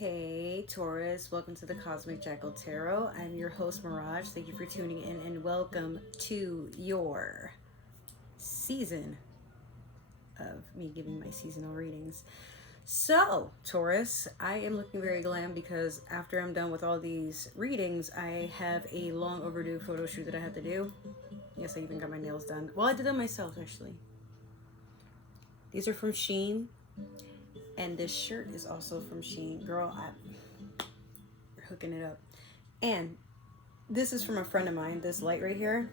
Hey Taurus, welcome to the Cosmic Jackal Tarot. I'm your host Mirage. Thank you for tuning in and welcome to your season of me giving my seasonal readings. So Taurus, I am looking very glam because after I'm done with all these readings, I have a long overdue photo shoot that I have to do. Yes, I even got my nails done. Well, I did them myself actually. These are from Shein. And this shirt is also from Shein. Girl, you're hooking it up. And this is from a friend of mine. This light right here.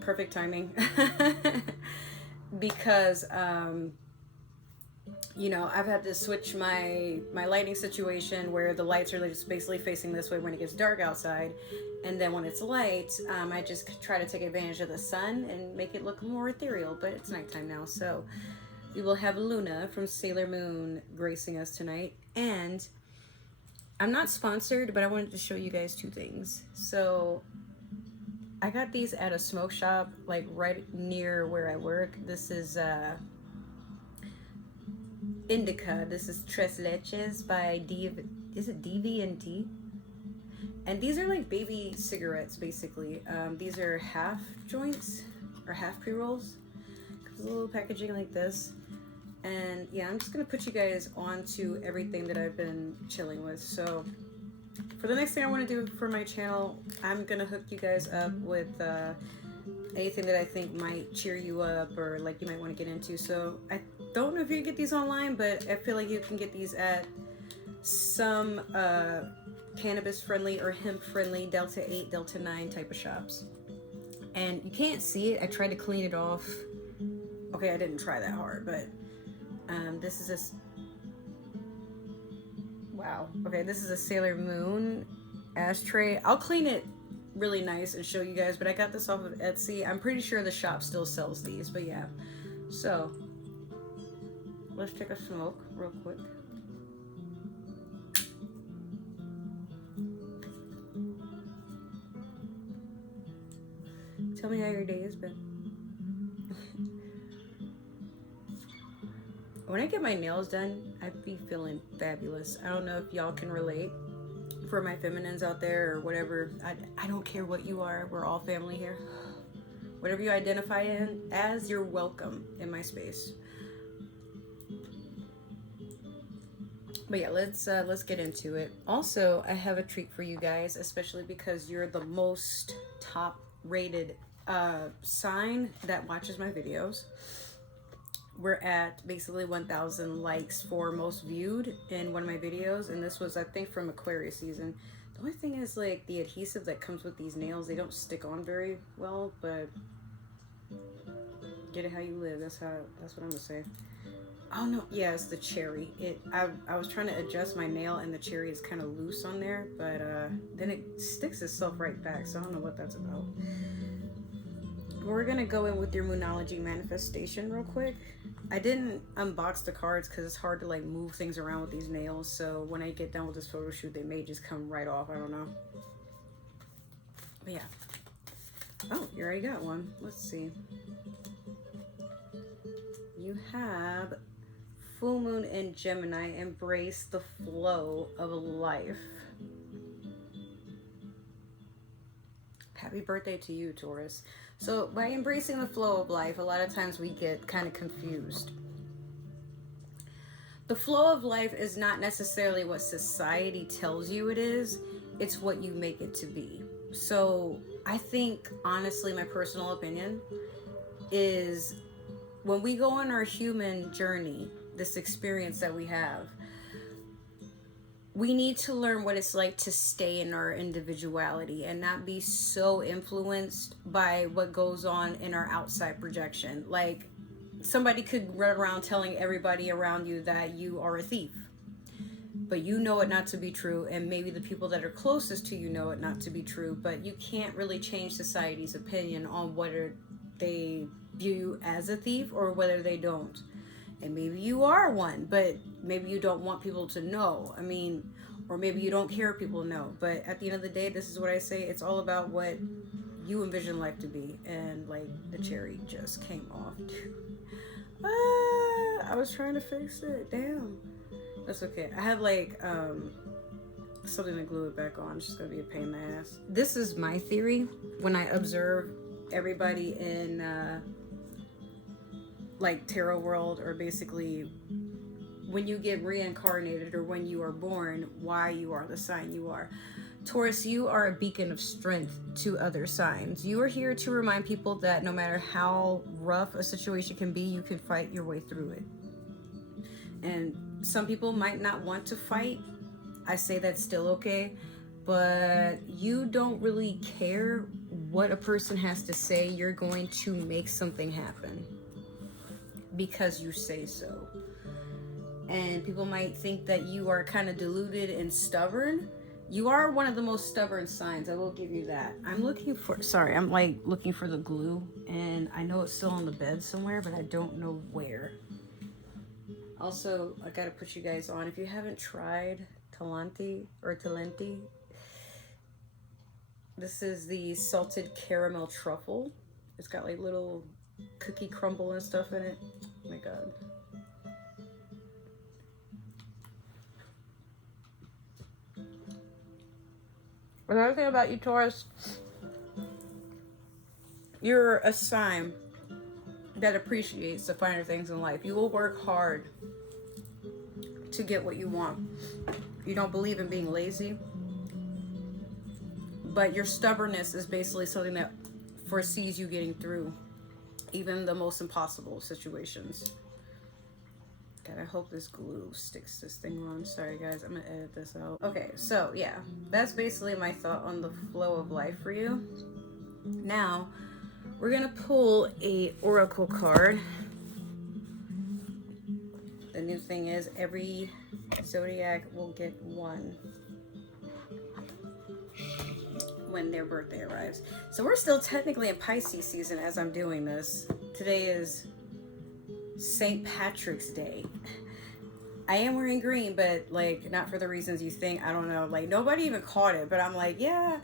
Perfect timing. Because, I've had to switch my lighting situation where the lights are just basically facing this way when it gets dark outside. And then when it's light, I just try to take advantage of the sun and make it look more ethereal. But it's nighttime now, so... we will have Luna from Sailor Moon gracing us tonight. And I'm not sponsored, but I wanted to show you guys two things. So I got these at a smoke shop, like right near where I work. This is Indica. This is Tres Leches by is it DV&T? And these are like baby cigarettes, basically. These are half joints or half pre-rolls. A little packaging like this. And yeah, I'm just gonna put you guys onto everything that I've been chilling with. So for the next thing I want to do for my channel, I'm gonna hook you guys up with anything that I think might cheer you up or like you might want to get into. So I don't know if you can get these online, but I feel like you can get these at some cannabis friendly or hemp friendly Delta 8, Delta 9 type of shops. And you can't see it. I tried to clean it off. Okay, I didn't try that hard, but this is wow. Okay, this is a Sailor Moon ashtray. I'll clean it really nice and show you guys, but I got this off of Etsy. I'm pretty sure the shop still sells these, but yeah. So let's take a smoke real quick. Tell me how your day has been. When I get my nails done, I be feeling fabulous. I don't know if y'all can relate. For my feminines out there or whatever, I don't care what you are. We're all family here. Whatever you identify as, you're welcome in my space. But yeah, let's get into it. Also, I have a treat for you guys, especially because you're the most top rated sign that watches my videos. We're at basically 1,000 likes for most viewed in one of my videos, and this was, I think, from Aquarius season. The only thing is, like, the adhesive that comes with these nails, they don't stick on very well, but get it how you live. That's what I'm gonna say. Oh no, yeah, it's the cherry. I was trying to adjust my nail, and the cherry is kind of loose on there, but then it sticks itself right back, so I don't know what that's about. We're gonna go in with your Moonology manifestation real quick. I didn't unbox the cards because it's hard to like move things around with these nails, so when I get done with this photo shoot, they may just come right off. I don't know. But yeah. Oh, you already got one. Let's see. You have Full Moon in Gemini. Embrace the flow of life. Happy birthday to you, Taurus. So by embracing the flow of life, a lot of times we get kind of confused. The flow of life is not necessarily what society tells you it is. It's what you make it to be. So I think, honestly, my personal opinion is when we go on our human journey, this experience that we have, we need to learn what it's like to stay in our individuality and not be so influenced by what goes on in our outside projection. Like, somebody could run around telling everybody around you that you are a thief, but you know it not to be true, and maybe the people that are closest to you know it not to be true, but you can't really change society's opinion on whether they view you as a thief or whether they don't. And maybe you are one, but maybe you don't want people to know. I mean, or maybe you don't care if people know. But at the end of the day, this is what I say. It's all about what you envision life to be. And like, the cherry just came off. I was trying to fix it. Damn. That's okay. I have like something to glue it back on. It's just gonna be a pain in the ass. This is my theory when I observe everybody in like tarot world, or basically when you get reincarnated or when you are born, why you are the sign you are. Taurus, you are a beacon of strength to other signs. You are here to remind people that no matter how rough a situation can be, you can fight your way through it. And some people might not want to fight. I say that's still okay, but you don't really care what a person has to say. You're going to make something happen because you say so. And people might think that you are kind of deluded and stubborn. You are one of the most stubborn signs, I will give you that. I'm looking for the glue, and I know it's still on the bed somewhere, but I don't know where. Also, I gotta put you guys on. If you haven't tried Talenti, this is the salted caramel truffle. It's got like little cookie crumble and stuff in it. Oh my god. Another thing about you, Taurus, you're a sign that appreciates the finer things in life. You will work hard to get what you want. You don't believe in being lazy, but your stubbornness is basically something that foresees you getting through even the most impossible situations. God, I hope this glue sticks this thing on. Sorry guys, I'm gonna edit this out. Okay, so yeah, that's basically my thought on the flow of life for you. Now, we're gonna pull a oracle card. The new thing is every zodiac will get one when their birthday arrives. So we're still technically in Pisces season as I'm doing this. Today is St. Patrick's Day. I am wearing green, but like not for the reasons you think. I don't know, like nobody even caught it, but I'm like, yeah,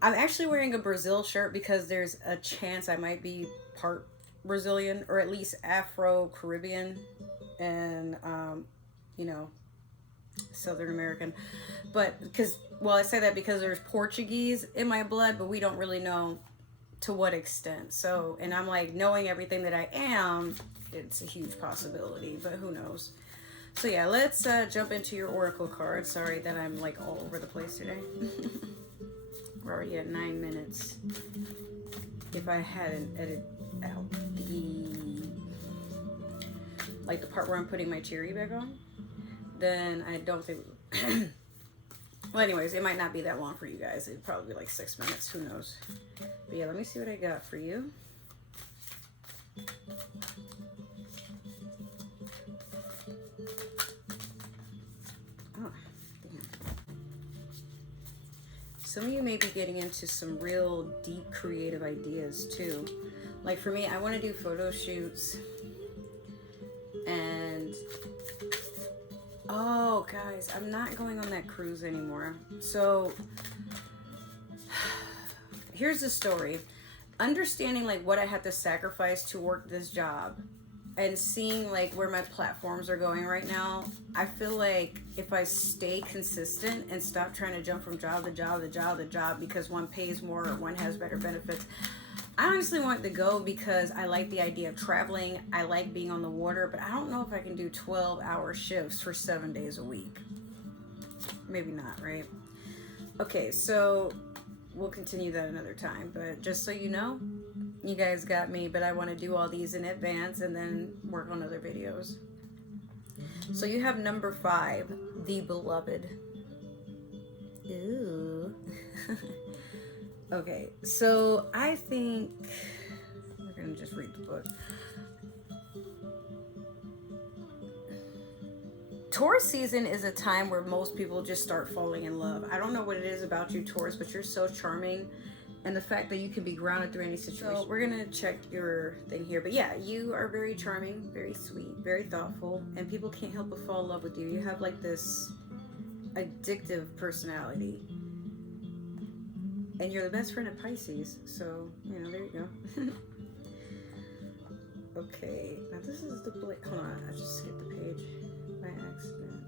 I'm actually wearing a Brazil shirt because there's a chance I might be part Brazilian, or at least Afro-Caribbean and you know, Southern American. But because, well, I say that because there's Portuguese in my blood, but we don't really know to what extent. So, and I'm like, knowing everything that I am, it's a huge possibility, but who knows. So yeah, let's jump into your oracle card. Sorry that I'm like all over the place today. We're already at 9 minutes. If I hadn't edited out like the part where I'm putting my cherry back on, then I don't think well, anyways, it might not be that long for you guys. It'd probably be like 6 minutes, who knows. But yeah, let me see what I got for you. Oh, damn. Some of you may be getting into some real deep creative ideas too. Like for me, I want to do photo shoots. And oh guys, I'm not going on that cruise anymore. So here's the story. Understanding like what I had to sacrifice to work this job and seeing like where my platforms are going right now, I feel like if I stay consistent and stop trying to jump from job to job to job to job because one pays more or one has better benefits, I honestly want to go because I like the idea of traveling. I like being on the water, but I don't know if I can do 12-hour shifts for 7 days a week. Maybe not, right? Okay, so we'll continue that another time, but just so you know, you guys got me, but I want to do all these in advance and then work on other videos. So you have number 5, the beloved. Ooh. Okay, so I think we're gonna just read the book. Taurus season is a time where most people just start falling in love. I don't know what it is about you, Taurus, but you're so charming, and the fact that you can be grounded through any situation. So we're gonna check your thing here, but yeah, you are very charming, very sweet, very thoughtful, and people can't help but fall in love with you. You have like this addictive personality. And you're the best friend of Pisces, so, you know, there you go. Okay, now this is the hold on, I just skipped the page by accident.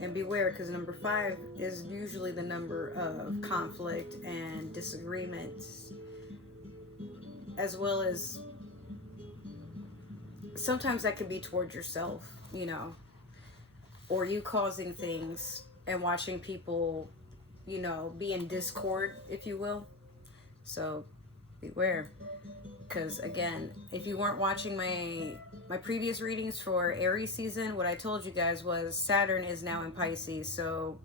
And beware, because number 5 is usually the number of conflict and disagreements, as well as sometimes that could be towards yourself, you know, or you causing things and watching people, you know, be in discord, if you will. So beware. Because again, if you weren't watching my previous readings for Aries season, what I told you guys was Saturn is now in Pisces. So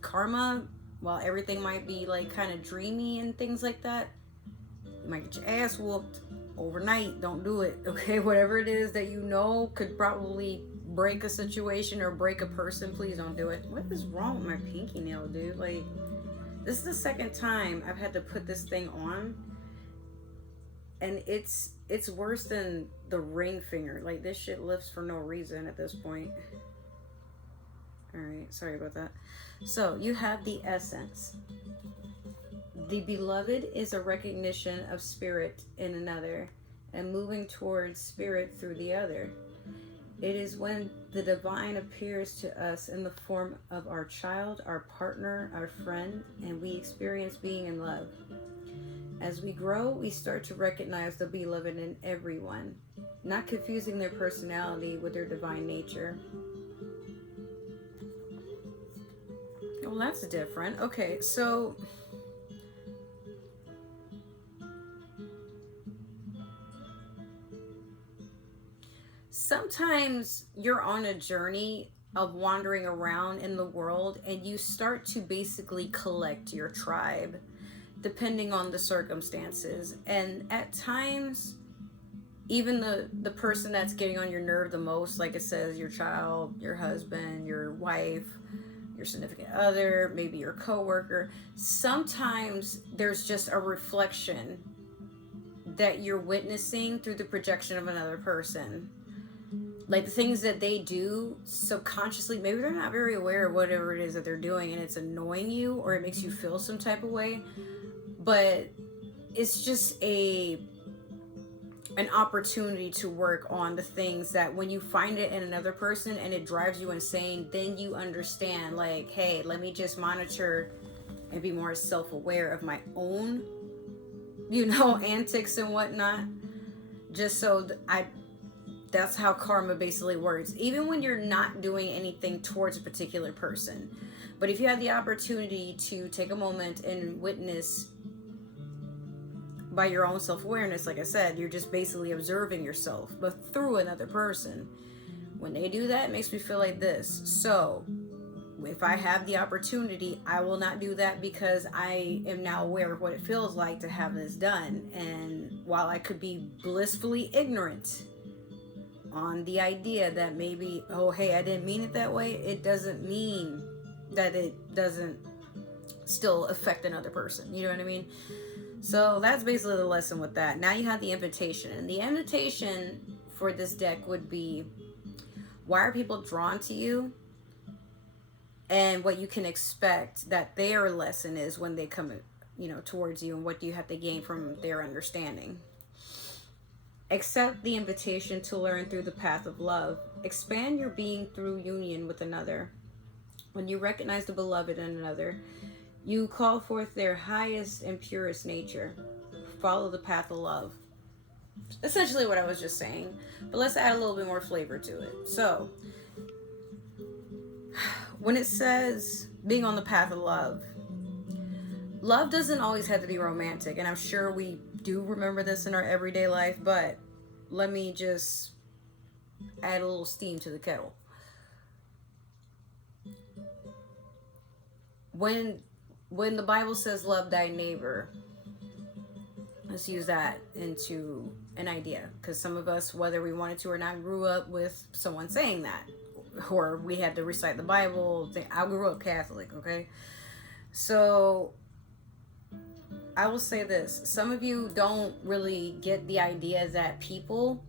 karma, while everything might be like kind of dreamy and things like that, you might get your ass whooped overnight. Don't do it, okay? Whatever it is that you know could probably break a situation or break a person, please don't do it. What is wrong with my pinky nail, dude? Like, this is the second time I've had to put this thing on, and it's worse than the ring finger. Like, this shit lifts for no reason at this point. Alright, sorry about that. So, you have the essence. The beloved is a recognition of spirit in another and moving towards spirit through the other. It is when the divine appears to us in the form of our child, our partner, our friend, and we experience being in love. As we grow, we start to recognize the beloved in everyone, not confusing their personality with their divine nature. Well, that's different. Okay, so sometimes you're on a journey of wandering around in the world and you start to basically collect your tribe depending on the circumstances. And at times, even the person that's getting on your nerve the most, like it says, your child, your husband, your wife, your significant other, maybe your coworker, sometimes there's just a reflection that you're witnessing through the projection of another person. Like the things that they do subconsciously, maybe they're not very aware of whatever it is that they're doing and it's annoying you or it makes you feel some type of way, but it's just an opportunity to work on the things that when you find it in another person and it drives you insane, then you understand, like, hey, let me just monitor and be more self-aware of my own, you know, antics and whatnot, just so that's how karma basically works. Even when you're not doing anything towards a particular person. But if you have the opportunity to take a moment and witness by your own self-awareness, like I said, you're just basically observing yourself, but through another person. When they do that, it makes me feel like this. So, if I have the opportunity, I will not do that because I am now aware of what it feels like to have this done. And while I could be blissfully ignorant on the idea that maybe, oh, hey, I didn't mean it that way, it doesn't mean that it doesn't still affect another person. You know what I mean? So that's basically the lesson with that. Now you have the invitation. And the invitation for this deck would be, why are people drawn to you? And what you can expect that their lesson is when they come, you know, towards you, and what do you have to gain from their understanding. Accept the invitation to learn through the path of love. Expand your being through union with another. When you recognize the beloved in another, you call forth their highest and purest nature. Follow the path of love. Essentially what I was just saying, but let's add a little bit more flavor to it. So, when it says being on the path of love, love doesn't always have to be romantic, and I'm sure we do remember this in our everyday life, but let me just add a little steam to the kettle. When the Bible says love thy neighbor, let's use that into an idea, because some of us, whether we wanted to or not, grew up with someone saying that, or we had to recite the Bible. I grew up Catholic, okay? So I will say this. Some of you don't really get the idea that people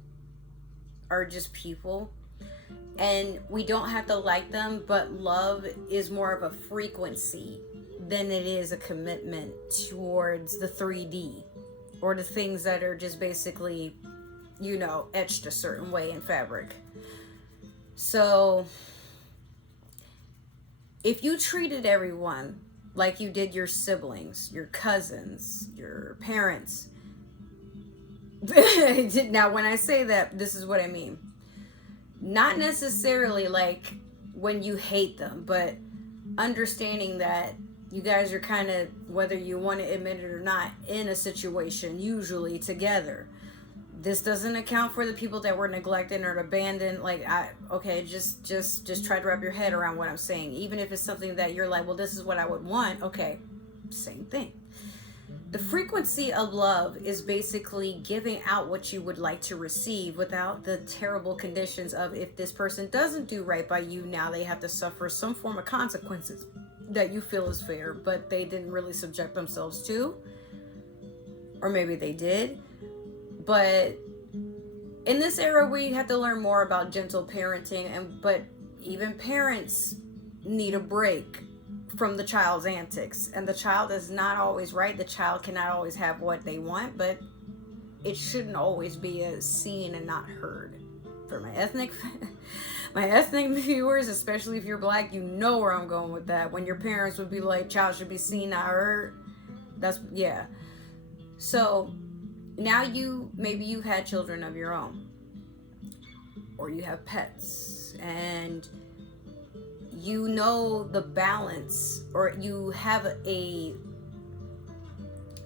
are just people. And we don't have to like them, but love is more of a frequency than it is a commitment towards the 3D. Or the things that are just basically, you know, etched a certain way in fabric. So if you treated everyone like you did your siblings, your cousins, your parents, now when I say that, this is what I mean. Not necessarily like when you hate them, but understanding that you guys are kind of, whether you want to admit it or not, in a situation usually together. This doesn't account for the people that were neglected or abandoned. Like, just try to wrap your head around what I'm saying. Even if it's something that you're like, well, this is what I would want. Okay, same thing. The frequency of love is basically giving out what you would like to receive without the terrible conditions of, if this person doesn't do right by you, now they have to suffer some form of consequences that you feel is fair, but they didn't really subject themselves to. Or maybe they did. But in this era, we have to learn more about gentle parenting, but even parents need a break from the child's antics. And the child is not always right. The child cannot always have what they want, but it shouldn't always be seen and not heard. For my ethnic viewers, especially if you're Black, you know where I'm going with that. When your parents would be like, child should be seen, not heard. Yeah. So now maybe you had children of your own, or you have pets, and you know the balance, or you have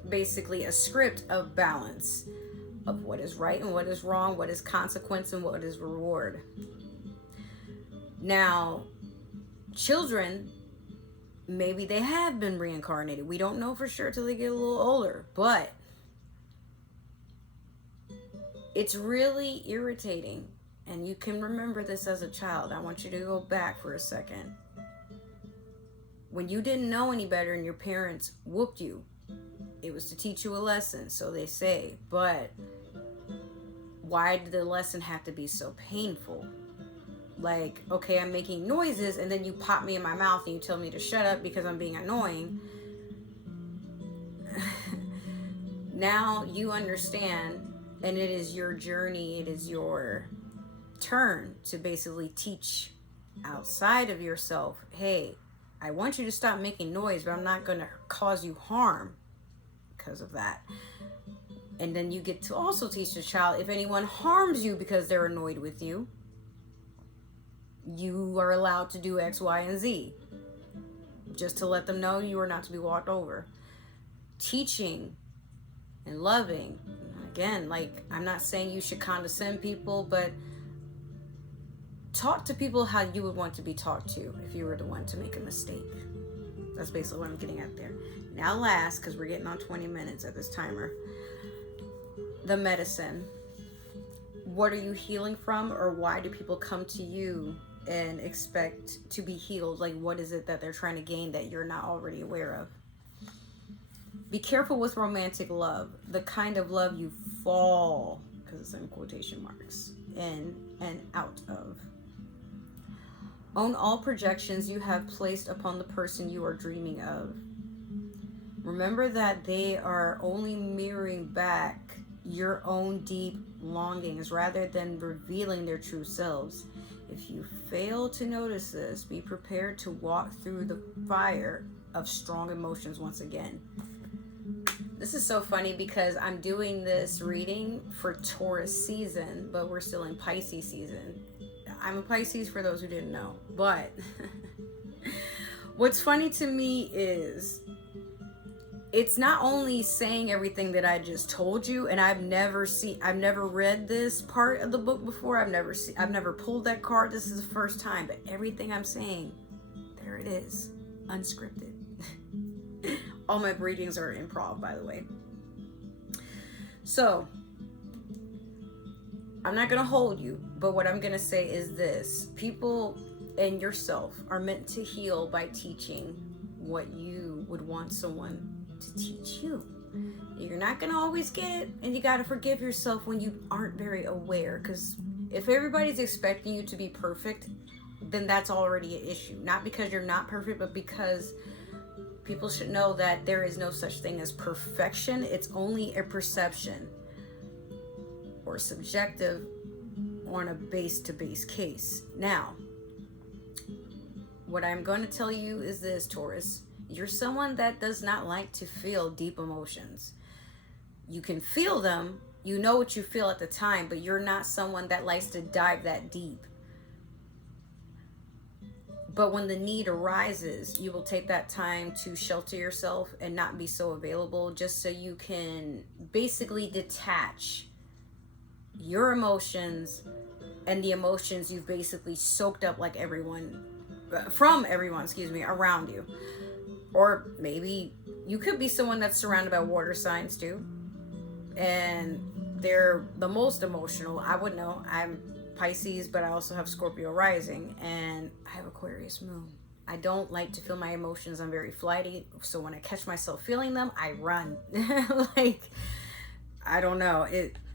basically a script of balance of what is right and what is wrong, what is consequence and what is reward. Now, children, maybe they have been reincarnated. We don't know for sure till they get a little older, but it's really irritating. And you can remember this as a child. I want you to go back for a second. When you didn't know any better and your parents whooped you, it was to teach you a lesson, so they say. But why did the lesson have to be so painful? Like, okay, I'm making noises, and then you pop me in my mouth and you tell me to shut up because I'm being annoying. Now you understand, and it is your journey, it is your turn to basically teach outside of yourself. Hey, I want you to stop making noise, but I'm not going to cause you harm because of that. And then you get to also teach the child, if anyone harms you because they're annoyed with you, you are allowed to do X, Y, and Z, just to let them know you are not to be walked over. Teaching and loving. Again, like, I'm not saying you should condescend people, but talk to people how you would want to be talked to if you were the one to make a mistake. That's basically what I'm getting at there. Now last, because we're getting on 20 minutes at this timer, the medicine. What are you healing from, or why do people come to you and expect to be healed? Like, what is it that they're trying to gain that you're not already aware of? Be careful with romantic love, the kind of love you fall, because it's in quotation marks, in and out of. Own all projections you have placed upon the person you are dreaming of. Remember that they are only mirroring back your own deep longings rather than revealing their true selves. If you fail to notice this, be prepared to walk through the fire of strong emotions once again. This is so funny because I'm doing this reading for Taurus season, but we're still in Pisces season. I'm a Pisces for those who didn't know. But what's funny to me is it's not only saying everything that I just told you, and I've never read this part of the book before. I've never pulled that card. This is the first time, but everything I'm saying, there it is, unscripted. All my readings are improv, by the way. So, I'm not going to hold you, but what I'm going to say is this. People and yourself are meant to heal by teaching what you would want someone to teach you. You're not going to always get it, and you got to forgive yourself when you aren't very aware, because if everybody's expecting you to be perfect, then that's already an issue. Not because you're not perfect, but because people should know that there is no such thing as perfection. It's only a perception or subjective on a base-to-base case. Now, what I'm going to tell you is this, Taurus. You're someone that does not like to feel deep emotions. You can feel them, you know what you feel at the time, but you're not someone that likes to dive that deep. But when the need arises, you will take that time to shelter yourself and not be so available, just so you can basically detach your emotions and the emotions you've basically soaked up like everyone around you. Or maybe you could be someone that's surrounded by water signs too, and they're the most emotional. I would know. I'm Pisces, but I also have Scorpio rising, and I have Aquarius moon. I don't like to feel my emotions. I'm very flighty, so when I catch myself feeling them, I run. Like, I don't know,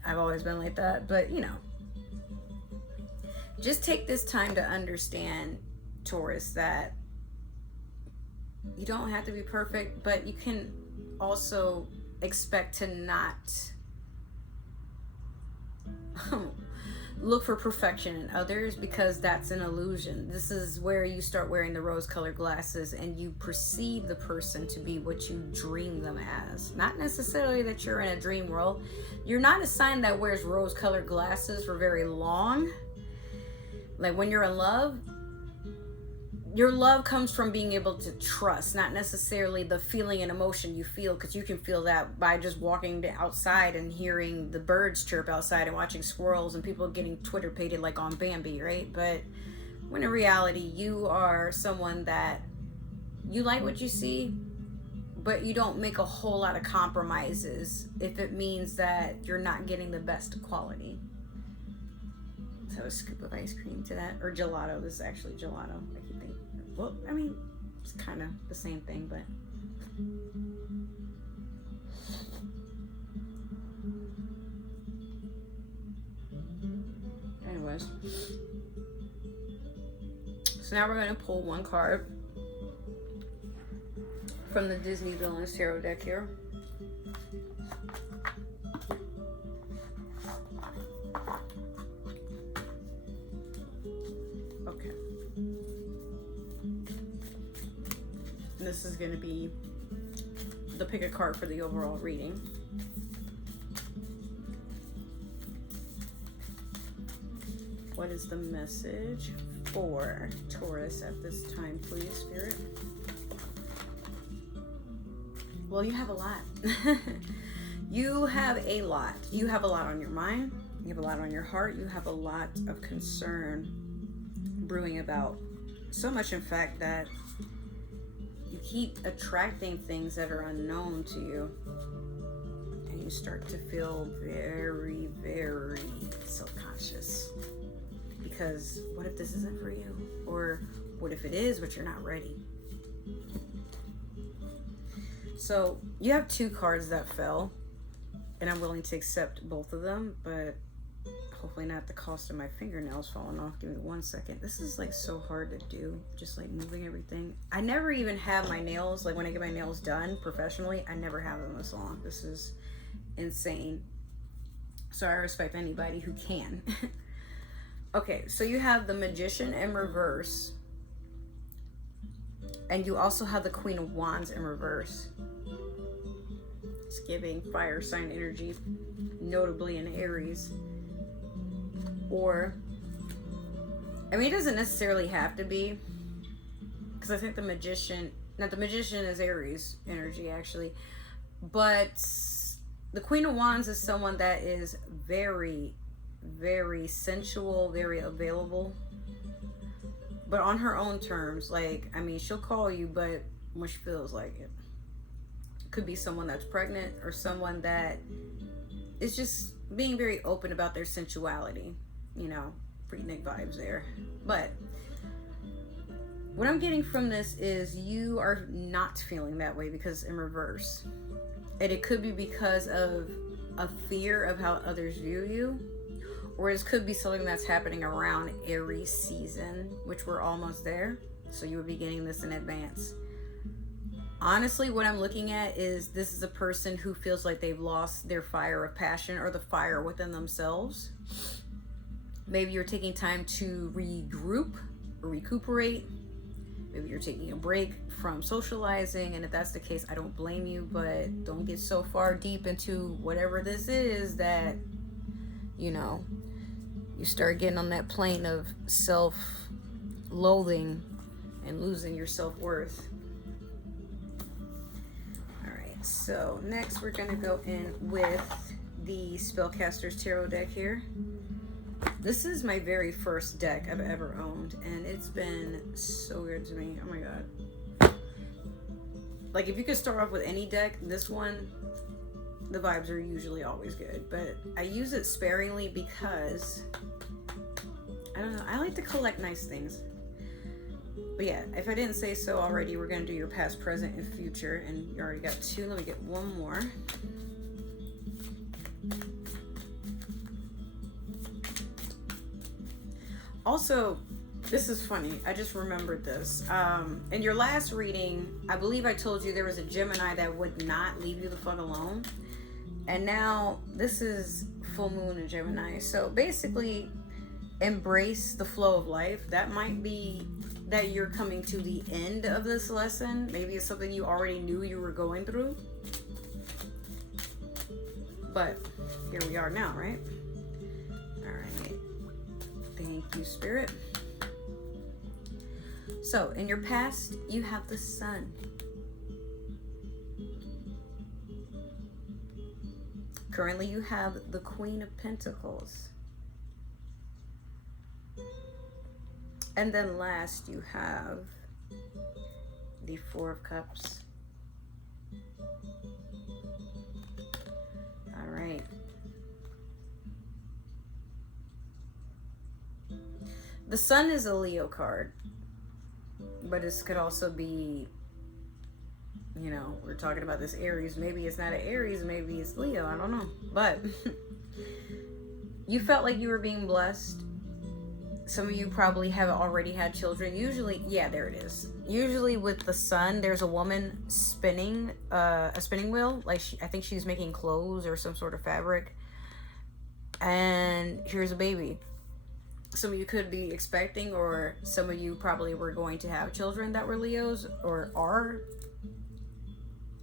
I've always been like that. But you know, just take this time to understand, Taurus, that you don't have to be perfect, but you can also expect to not look for perfection in others, because that's an illusion. This is where you start wearing the rose-colored glasses and you perceive the person to be what you dream them as. Not necessarily that you're in a dream world. You're not a sign that wears rose-colored glasses for very long. Like when you're in love, your love comes from being able to trust, not necessarily the feeling and emotion you feel, because you can feel that by just walking outside and hearing the birds chirp outside and watching squirrels and people getting Twitter pated like on Bambi, right? But when in reality, you are someone that you like what you see, but you don't make a whole lot of compromises if it means that you're not getting the best quality. So a scoop of ice cream to that, or gelato. This is actually gelato. I keep thinking, well, I mean, it's kind of the same thing, but anyways. So now we're going to pull one card from the Disney Villains Tarot deck here. Okay. And this is going to be the pick a card for the overall reading. What is the message for Taurus at this time, please, Spirit? Well, you have a lot. You have a lot. You have a lot on your mind. You have a lot on your heart. You have a lot of concern brewing about. So much, in fact, that you keep attracting things that are unknown to you. And you start to feel very, very self-conscious. Because what if this isn't for you? Or what if it is, but you're not ready? So you have two cards that fell, and I'm willing to accept both of them, but hopefully not at the cost of my fingernails falling off. Give me 1 second. This is like so hard to do, just like moving everything. I never even have my nails, like when I get my nails done professionally, I never have them this long. This is insane. So I respect anybody who can. Okay, so you have the Magician in reverse, and you also have the Queen of Wands in reverse. It's giving fire sign energy, notably in Aries. Or, I mean, it doesn't necessarily have to be, because I think the Magician is Aries energy, actually. But the Queen of Wands is someone that is very, very sensual, very available, but on her own terms. Like, I mean, she'll call you, but when she feels like it. Could be someone that's pregnant, or someone that is just being very open about their sensuality. You know, freaknik vibes there. But what I'm getting from this is you are not feeling that way, because in reverse. And it could be because of a fear of how others view you. Or it could be something that's happening around Aries season, which we're almost there. So you would be getting this in advance. Honestly, what I'm looking at is this is a person who feels like they've lost their fire of passion, or the fire within themselves. Maybe you're taking time to regroup or recuperate. Maybe you're taking a break from socializing, and if that's the case, I don't blame you, but don't get so far deep into whatever this is that, you know, you start getting on that plane of self-loathing and losing your self-worth. Alright, so next we're going to go in with the Spellcaster's Tarot deck here. This is my very first deck I've ever owned, and it's been so good to me. Oh my god. Like, if you could start off with any deck, this one, the vibes are usually always good, but I use it sparingly because, I don't know, I like to collect nice things. But yeah, if I didn't say so already, we're going to do your past, present, and future, and you already got 2. Let me get one more. Also, this is funny. I just remembered this. In your last reading, I believe I told you there was a Gemini that would not leave you the fuck alone. And now this is full moon in Gemini. So basically, embrace the flow of life. That might be that you're coming to the end of this lesson. Maybe it's something you already knew you were going through. But here we are now, right? All right. Thank you, Spirit. So, in your past, you have the Sun. Currently, you have the Queen of Pentacles. And then last, you have the Four of Cups. All right. The Sun is a Leo card, but this could also be, you know, we're talking about this Aries. Maybe it's not an Aries, maybe it's Leo. I don't know. But you felt like you were being blessed. Some of you probably have already had children. Usually, yeah, there it is. Usually with the Sun, there's a woman spinning a spinning wheel. Like, I think she's making clothes or some sort of fabric. And here's a baby. Some of you could be expecting, or some of you probably were going to have children that were Leos, or are.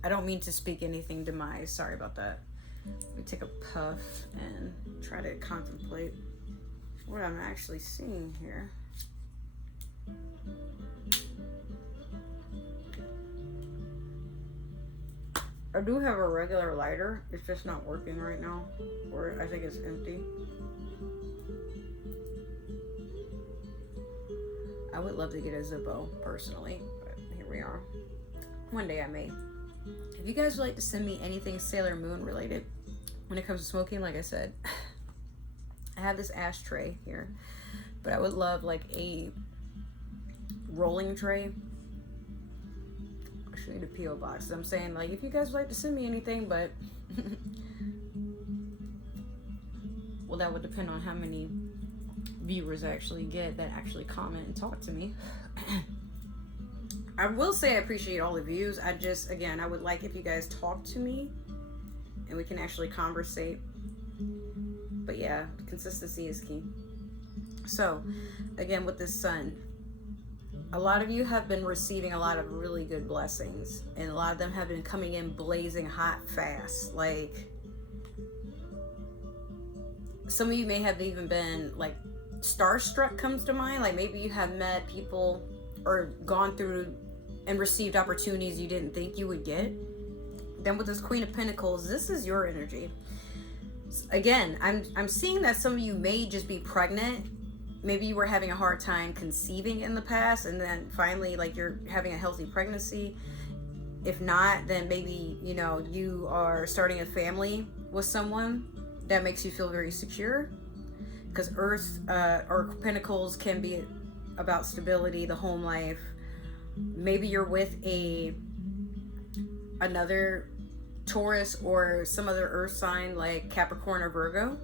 I don't mean to speak anything demise. Sorry about that. Let me take a puff and try to contemplate what I'm actually seeing here. I do have a regular lighter. It's just not working right now. Or I think it's empty. I would love to get a Zippo, personally, but here we are. One day I may. If you guys would like to send me anything Sailor Moon related, when it comes to smoking, like I said, I have this ashtray here, but I would love like a rolling tray. I should need a P.O. box. I'm saying, like, if you guys would like to send me anything, but well, that would depend on how many viewers I actually get that actually comment and talk to me. I will say I appreciate all the views. I just, again, I would like if you guys talk to me and we can actually conversate. But yeah, consistency is key. So, again, with this Sun, a lot of you have been receiving a lot of really good blessings, and a lot of them have been coming in blazing hot fast. Like, some of you may have even been, like, starstruck comes to mind. Like, maybe you have met people or gone through and received opportunities you didn't think you would get. Then with this Queen of Pentacles, this is your energy. Again, I'm seeing that some of you may just be pregnant. Maybe you were having a hard time conceiving in the past, and then finally, like, you're having a healthy pregnancy. If not, then maybe, you know, you are starting a family with someone that makes you feel very secure. Because Earth or Pentacles can be about stability, the home life. Maybe you're with another Taurus or some other earth sign like Capricorn or Virgo.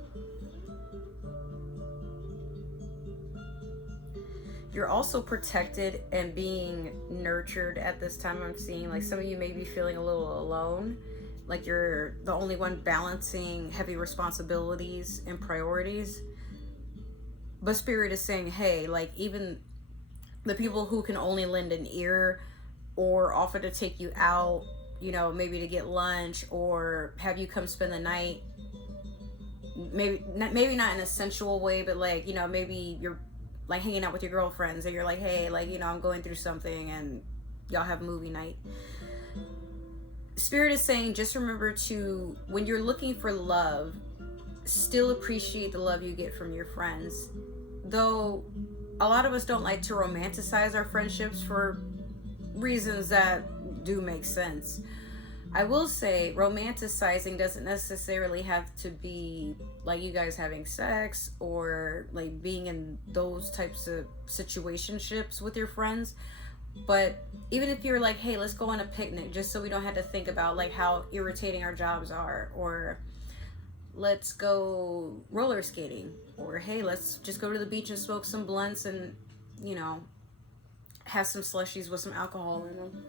You're also protected and being nurtured at this time. I'm seeing, like, some of you may be feeling a little alone, like you're the only one balancing heavy responsibilities and priorities. But Spirit is saying, hey, like, even the people who can only lend an ear or offer to take you out, you know, maybe to get lunch or have you come spend the night. Maybe not in a sensual way, but like, you know, maybe you're like hanging out with your girlfriends and you're like, hey, like, you know, I'm going through something, and y'all have movie night. Spirit is saying, just remember to, when you're looking for love, still appreciate the love you get from your friends. Though a lot of us don't like to romanticize our friendships for reasons that do make sense. I will say romanticizing doesn't necessarily have to be like you guys having sex or like being in those types of situationships with your friends. But even if you're like, hey, let's go on a picnic just so we don't have to think about like how irritating our jobs are, or let's go roller skating, or hey, let's just go to the beach and smoke some blunts and, you know, have some slushies with some alcohol in them.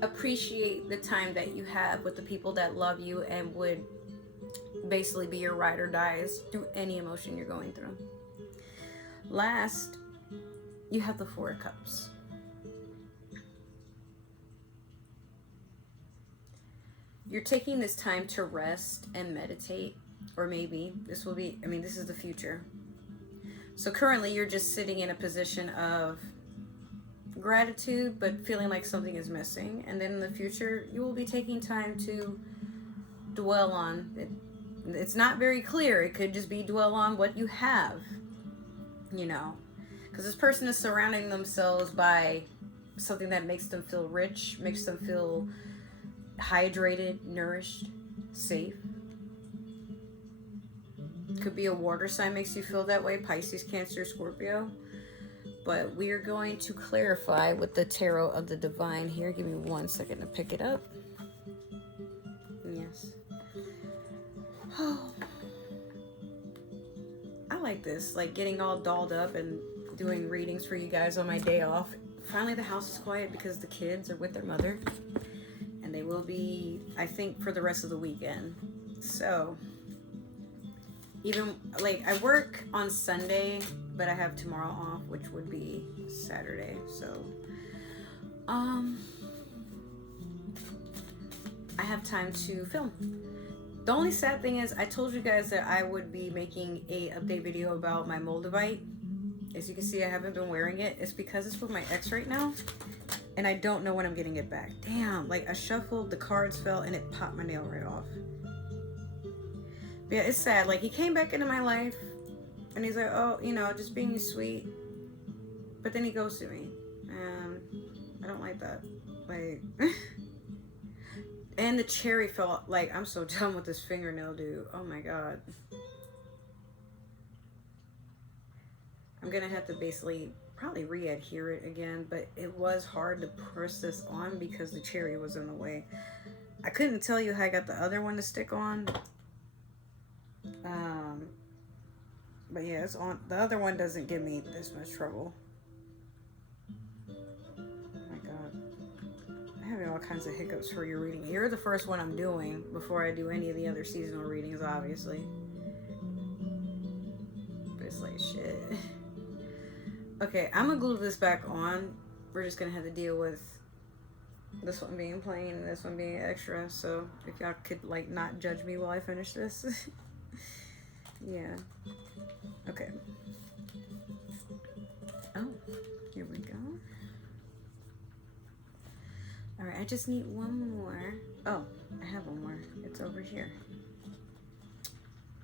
Appreciate the time that you have with the people that love you and would basically be your ride or dies through any emotion you're going through. Last, you have the Four of Cups. You're taking this time to rest and meditate, or maybe this will be, I mean, this is the future. So currently you're just sitting in a position of gratitude, but feeling like something is missing. And then in the future, you will be taking time to dwell on it. It's not very clear. It could just be dwell on what you have, you know, because this person is surrounding themselves by something that makes them feel rich, makes them feel hydrated, nourished, safe. Could be a water sign makes you feel that way, Pisces, Cancer, Scorpio. But we are going to clarify with the Tarot of the Divine here. Give me 1 second to pick it up. Yes. Oh. I like this, like getting all dolled up and doing readings for you guys on my day off. Finally the house is quiet because the kids are with their mother. And they will be, I think, for the rest of the weekend. So even like I work on Sunday, but I have tomorrow off, which would be Saturday. So I have time to film. The only sad thing is I told you guys that I would be making a update video about my Moldavite. As you can see, I haven't been wearing it. It's because it's with my ex right now, and I don't know when I'm getting it back. Damn, like I shuffled, the cards fell, and it popped my nail right off. But yeah, it's sad. Like, he came back into my life, and he's like, oh, you know, just being sweet. But then he ghosted me, and I don't like that. Like, and the cherry fell. Like, I'm so done with this fingernail, dude. Oh my god. I'm gonna have to basically probably re-adhere it again, but it was hard to press this on because the cherry was in the way. I couldn't tell you how I got the other one to stick on. But yeah, it's on. The other one doesn't give me this much trouble. Oh my god. I'm having all kinds of hiccups for your reading. You're the first one I'm doing before I do any of the other seasonal readings, obviously. But it's like shit. Okay, I'm gonna glue this back on. We're just gonna have to deal with this one being plain and this one being extra. So if y'all could like not judge me while I finish this. Yeah. Okay. Oh, here we go. All right, I just need one more. Oh, I have one more. It's over here.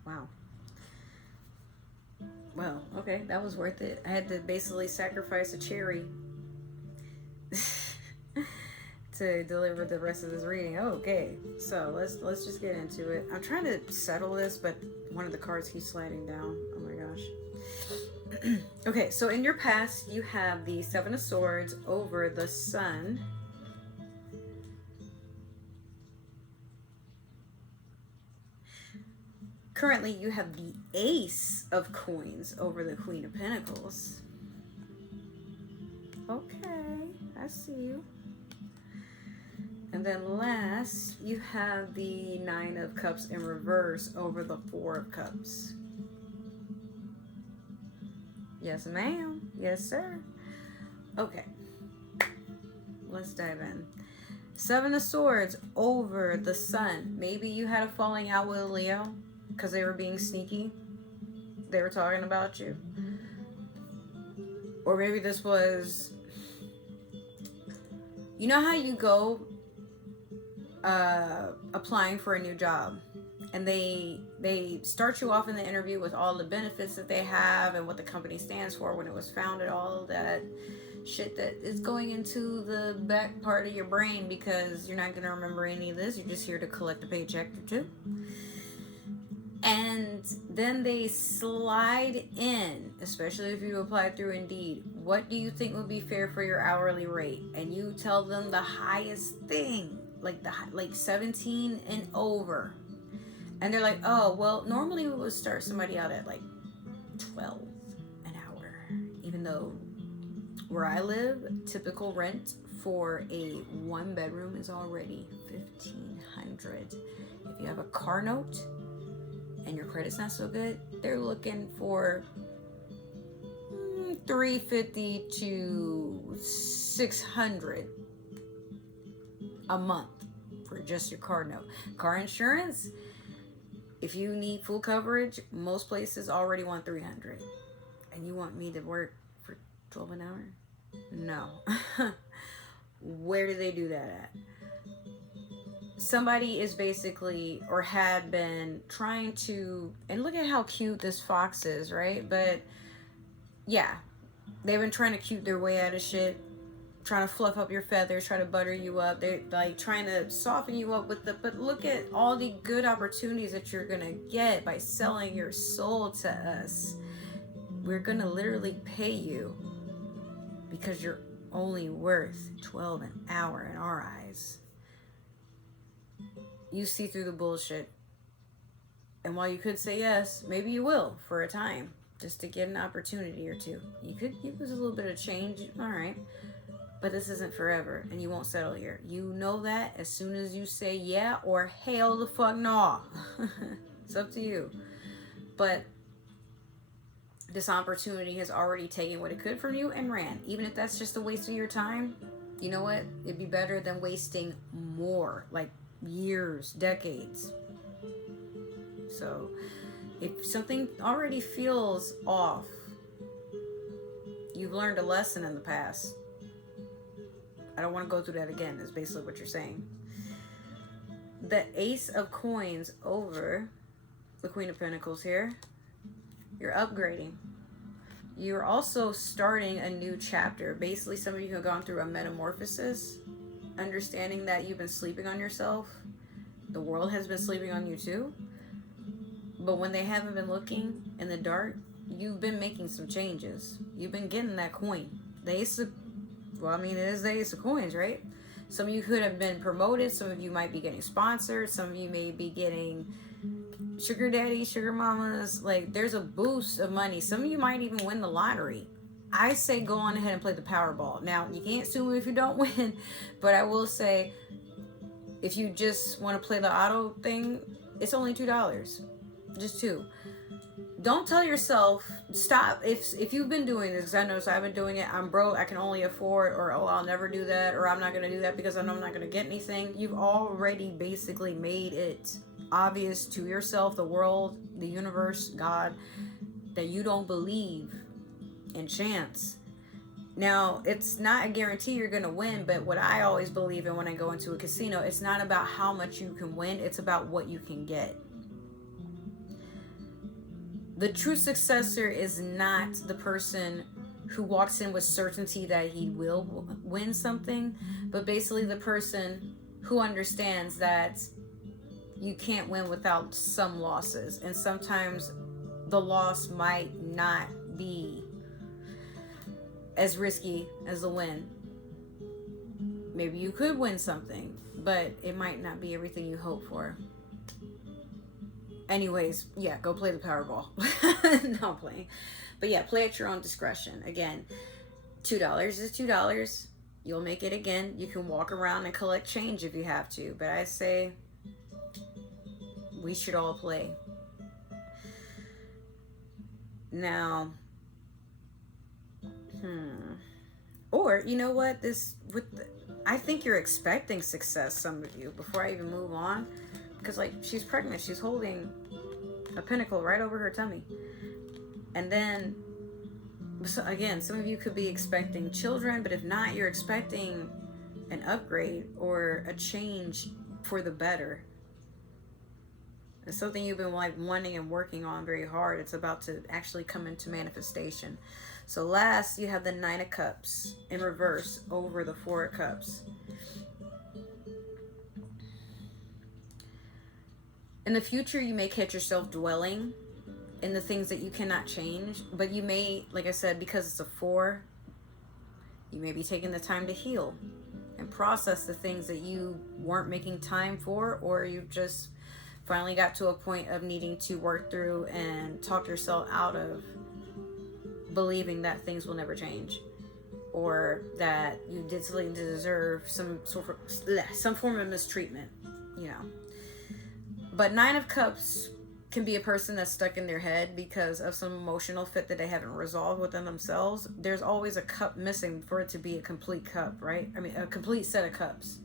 Wow. Well, okay, that was worth it. I had to basically sacrifice a cherry to deliver the rest of this reading. Okay, so let's just get into it. I'm trying to settle this, but one of the cards keeps sliding down. Oh my gosh. Okay, so in your past, you have the Seven of Swords over the Sun. Currently, you have the Ace of Coins over the Queen of Pentacles. Okay, I see you. And then last, you have the Nine of Cups in reverse over the Four of Cups. Yes, ma'am. Yes, sir. Okay. Let's dive in. Seven of Swords over the Sun. Maybe you had a falling out with a Leo because they were being sneaky. They were talking about you. Or maybe this was... You know how you go applying for a new job and they start you off in the interview with all the benefits that they have and what the company stands for, when it was founded, all of that shit that is going into the back part of your brain because you're not going to remember any of this. You're just here to collect a paycheck or two. And then they slide in, especially if you apply through Indeed. What do you think would be fair for your hourly rate? And you tell them the highest thing, like 17 and over. And they're like, oh, well, normally we would start somebody out at like 12 an hour. Even though where I live, typical rent for a 1-bedroom is already $1,500. If you have a car note and your credit's not so good, they're looking for $350 to $600 a month for just your car note. Car insurance, if you need full coverage, most places already want $300. And you want me to work for 12 an hour? No. Where do they do that at? Somebody is basically, or had been trying to, and look at how cute this fox is, right? But yeah, they've been trying to cute their way out of shit, trying to fluff up your feathers, try to butter you up. They're like trying to soften you up with the, but look at all the good opportunities that you're gonna get by selling your soul to us. We're gonna literally pay you because you're only worth 12 an hour in our eyes. You see through the bullshit. And while you could say yes, maybe you will for a time, just to get an opportunity or two. You could use a little bit of change, all right. But this isn't forever, and you won't settle here. You know that as soon as you say yeah or hell the fuck no. It's up to you. But this opportunity has already taken what it could from you and ran. Even if that's just a waste of your time, you know what? It'd be better than wasting more, like years, decades. So if something already feels off, you've learned a lesson in the past. I don't want to go through that again, is basically what you're saying. The Ace of Coins over the Queen of Pentacles here. You're upgrading. You're also starting a new chapter. Basically, some of you have gone through a metamorphosis, understanding that you've been sleeping on yourself. The world has been sleeping on you too. But when they haven't been looking in the dark, you've been making some changes. You've been getting that coin. The Ace of, well, I mean, it is the Ace of Coins, right? Some of you could have been promoted. Some of you might be getting sponsored. Some of you may be getting sugar daddy, sugar mamas. Like, there's a boost of money. Some of you might even win the lottery. I say go on ahead and play the Powerball. Now, you can't sue me if you don't win, but I will say, if you just want to play the auto thing, it's only $2. Just $2. Don't tell yourself, stop. If you've been doing this, because I know, so I've been doing it, I'm broke, I can only afford, or oh, I'll never do that, or I'm not going to do that because I know I'm not going to get anything. You've already basically made it obvious to yourself, the world, the universe, God, that you don't believe in chance. Now, it's not a guarantee you're going to win, but what I always believe in when I go into a casino, it's not about how much you can win, it's about what you can get. The true successor is not the person who walks in with certainty that he will win something, but basically the person who understands that you can't win without some losses. And sometimes the loss might not be as risky as the win. Maybe you could win something, but it might not be everything you hope for. Anyways, yeah, go play the Powerball. No, I'm playing. But yeah, play at your own discretion. Again, $2 is $2. You'll make it again. You can walk around and collect change if you have to. But I say we should all play. Now, or you know what? I think you're expecting success, some of you, before I even move on. Because, like, she's pregnant. She's holding a pinnacle right over her tummy. And then, so again, some of you could be expecting children, but if not, you're expecting an upgrade or a change for the better. It's something you've been like wanting and working on very hard. It's about to actually come into manifestation. So last, you have the Nine of Cups in reverse over the Four of Cups. In the future, you may catch yourself dwelling in the things that you cannot change, but you may, like I said, because it's a 4, you may be taking the time to heal and process the things that you weren't making time for, or you just finally got to a point of needing to work through and talk yourself out of believing that things will never change, or that you did something to deserve some form of mistreatment, you know. But Nine of Cups can be a person that's stuck in their head because of some emotional fit that they haven't resolved within themselves. There's always a cup missing for it to be a complete cup, right? I mean, a complete set of cups.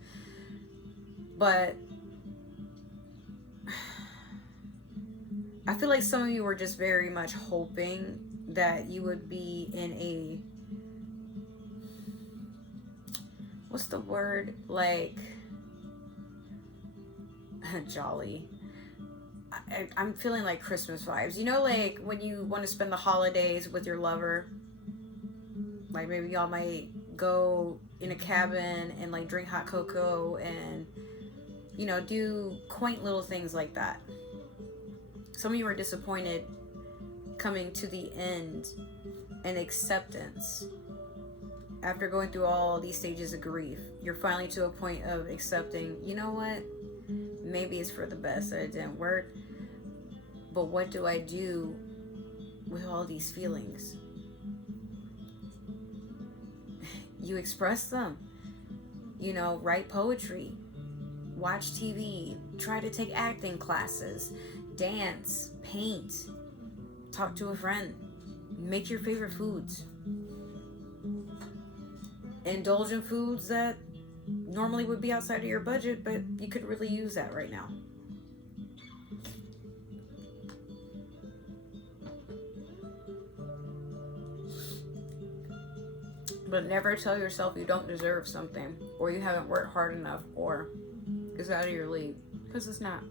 But I feel like some of you were just very much hoping that you would be in a, what's the word? Like, jolly. I'm feeling like Christmas vibes. You know, like when you want to spend the holidays with your lover, like maybe y'all might go in a cabin and like drink hot cocoa and, you know, do quaint little things like that. Some of you are disappointed coming to the end and acceptance. After going through all these stages of grief, you're finally to a point of accepting, you know what? Maybe it's for the best that it didn't work. But what do I do with all these feelings? You express them. You know, write poetry, watch TV, try to take acting classes, dance, paint, talk to a friend, make your favorite foods. Indulge in foods that normally would be outside of your budget, but you could really use that right now. But never tell yourself you don't deserve something, or you haven't worked hard enough, or it's out of your league, because it's not.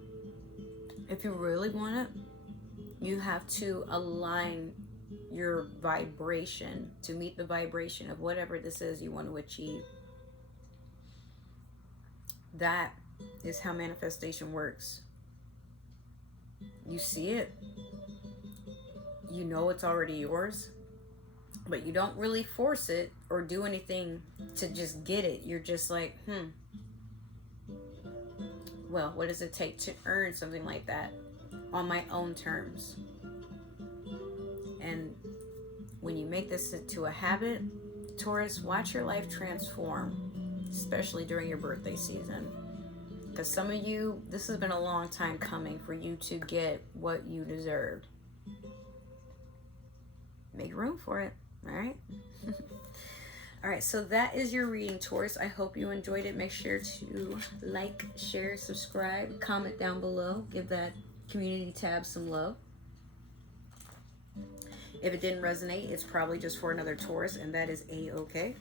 If you really want it, you have to align your vibration to meet the vibration of whatever this is you want to achieve. That is how manifestation works. You see it, you know it's already yours, but you don't really force it or do anything to just get it. You're just like, well, what does it take to earn something like that on my own terms? And when you make this into a habit, Taurus, watch your life transform, especially during your birthday season. Because some of you, this has been a long time coming for you to get what you deserved. Make room for it, all right? All right, so that is your reading, Taurus. I hope you enjoyed it. Make sure to like, share, subscribe, comment down below. Give that community tab some love. If it didn't resonate, it's probably just for another Taurus, and that is A-okay.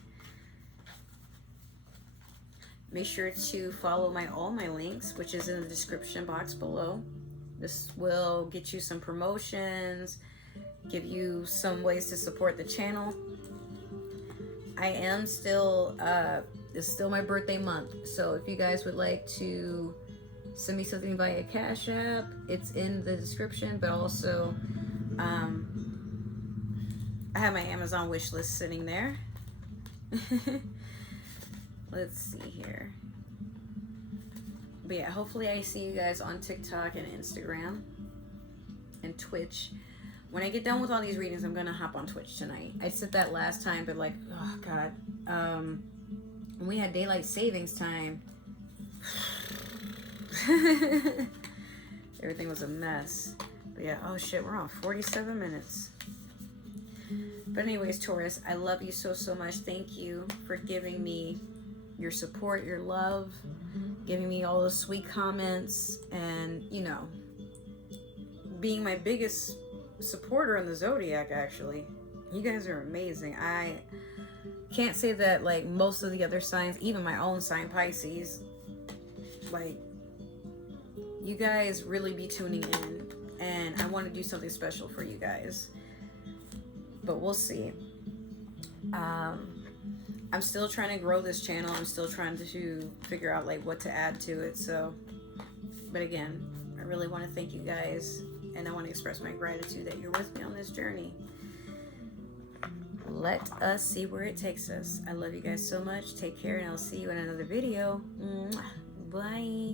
Make sure to follow all my links, which is in the description box below. This will get you some promotions, give you some ways to support the channel. I am still, it's still my birthday month, so if you guys would like to send me something via Cash App, it's in the description, but also I have my Amazon wish list sitting there. Let's see here. But yeah, hopefully I see you guys on TikTok and Instagram and Twitch. When I get done with all these readings, I'm gonna hop on Twitch tonight. I said that last time, but like, oh god, And we had daylight savings time. Everything was a mess. But yeah, oh shit, we're on 47 minutes. But anyways, Taurus, I love you so, so much. Thank you for giving me your support, your love, giving me all the sweet comments, and, you know, being my biggest supporter in the Zodiac, actually. You guys are amazing. I can't say that, like, most of the other signs, even my own sign, Pisces, like, you guys really be tuning in, and I want to do something special for you guys. But we'll see. I'm still trying to grow this channel. I'm still trying to figure out like what to add to it. So, but again, I really want to thank you guys, and I want to express my gratitude that you're with me on this journey. Let us see where it takes us. I love you guys so much. Take care, and I'll see you in another video. Bye.